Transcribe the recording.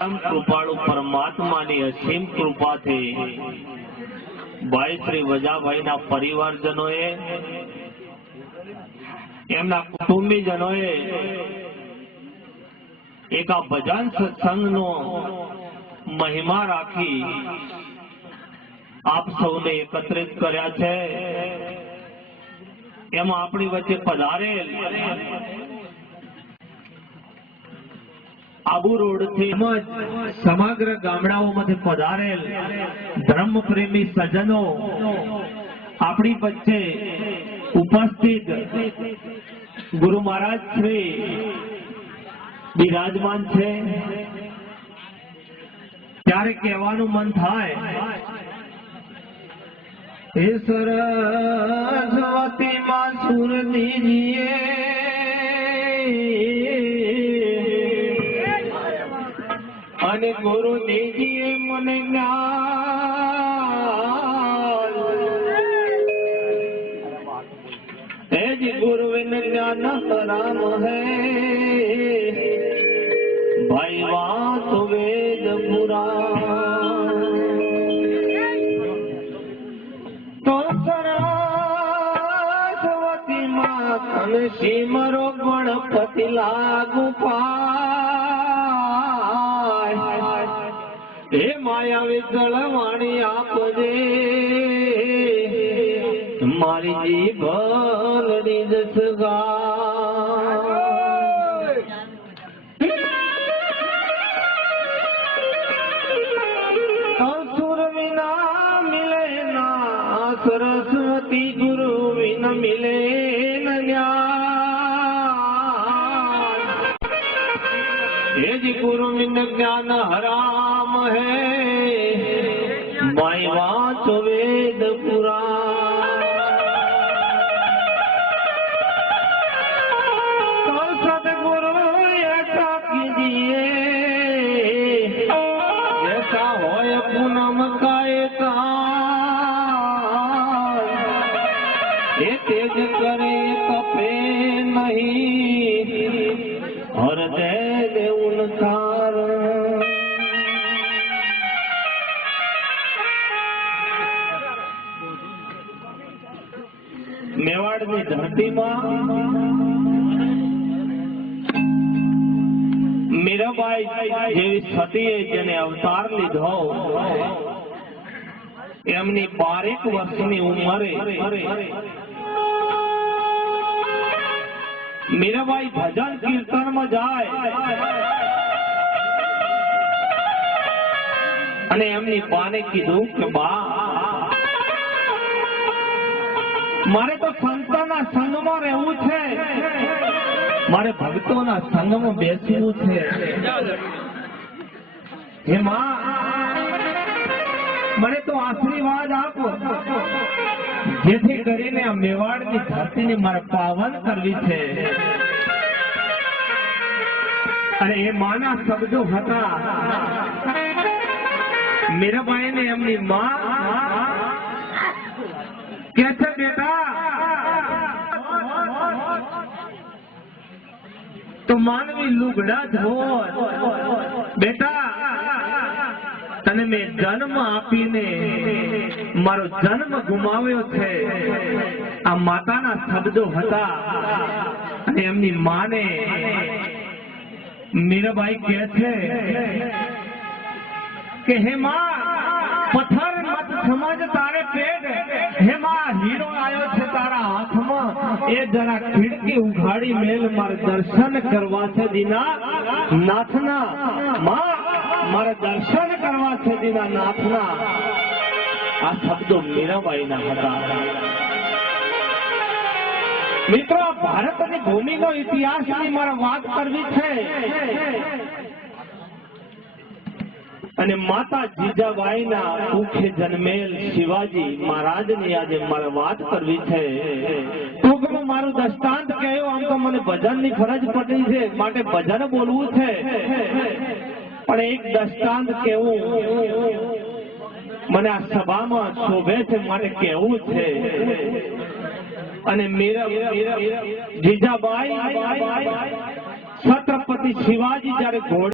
પરમ કૃપાળુ પરમાત્માની અસીમ કૃપાથી ભાઈ શ્રી વજાભાઈના પરિવારજનોએ, એમના કુટુંબીજનોએ એક આ ભજન સત્સંગનો મહિમા રાખી આપ સૌને એકત્રિત કર્યા છે. એમાં આપણી વચ્ચે પધારેલ આબુ રોડ થી સમગ્ર ગામડાઓમાંથી પધારેલ ધર્મ પ્રેમી સજ્જનો આપણી વચ્ચે ઉપસ્થિત ગુરુ મહારાજ શ્રી બિરાજમાન છે. ત્યારે કહેવાનું મન થાય, હે સરસ્વતી માં સુર દીજીએ અને ગુરુ દેજીએ મને જ્ઞાન, હે જી ગુરુ વિન જ્ઞાન હરામ હૈ भाई वात वेद पुराण. तो सरस्वती माखन सिमरो गणपति लागू पाय. हे माया विदल वाणी आप दे मारी जीवननी जसगा. सरस्वती गुरु विन मिले न ज्ञान, हे जी गुरु विन ज्ञान हराम है माई वाचो वेद पुराण. तो सदगुरु ऐसा कीजिए जैसा होय पूनम का तेज करे तपे नहीं और दे दे उनकार. मेवाड़नी धरती में मीराबाई जेवी सतीए जेने अवतार लीधो एमनी 12 वर्षनी उमरे मीराबाई भजन कीर्तन में जाए અને એમની બાને કીધું કે બા, મારે તો સંતોના સંગમાં રહેવું છે, મારે ભક્તોના સંગમાં બેસવું છે. હે માં, મને તો આશીર્વાદ આપો જેથી કરીને આ મેવાડની ધરતીને મારે પાવન કરવી છે. અને એ માના શબ્દો હતા. મીરાબાઈને એમની માં કે છે, બેટા તો માનવી લુગડા જ હોય, બેટા તને મેં જન્મ આપીને મારો જન્મ ગુમાવ્યો છે. આ માતાના શબ્દો હતા. અને એમની માને મીરાબાઈ કહે છે કે હે માં, પથ્થર મત સમજ તારે પેટ, હે માં હીરો આવ્યો છે તારા હાથમાં, એ જરા ખીડકી ઉઘાડી મેલ, મારે દર્શન કરવા છે દીના નાથના. માં, મારે દર્શન કરવા છે દીના નાથના. આ શબ્દો મીરાબાઈના હતા. મિત્રો, ભારતની ભૂમિનો ઇતિહાસની મારે વાત કરવી છે. અને માતા જીજાબાઈના મુખે જન્મેલ શિવાજી મહારાજની આજે મારે વાત કરવી છે. ટૂંકમાં મારું દ્રષ્ટાંત કહ્યું, આમ તો મને ભજનની ફરજ પડી છે માટે ભજન બોલવું છે, પણ એક દ્રષ્ટાંત કેવું મને આ સભામાં શોભે છે માટે કહેવું છે. અને જીજાબાઈ છત્રપતિ શિવાજી જયારે ઘોડે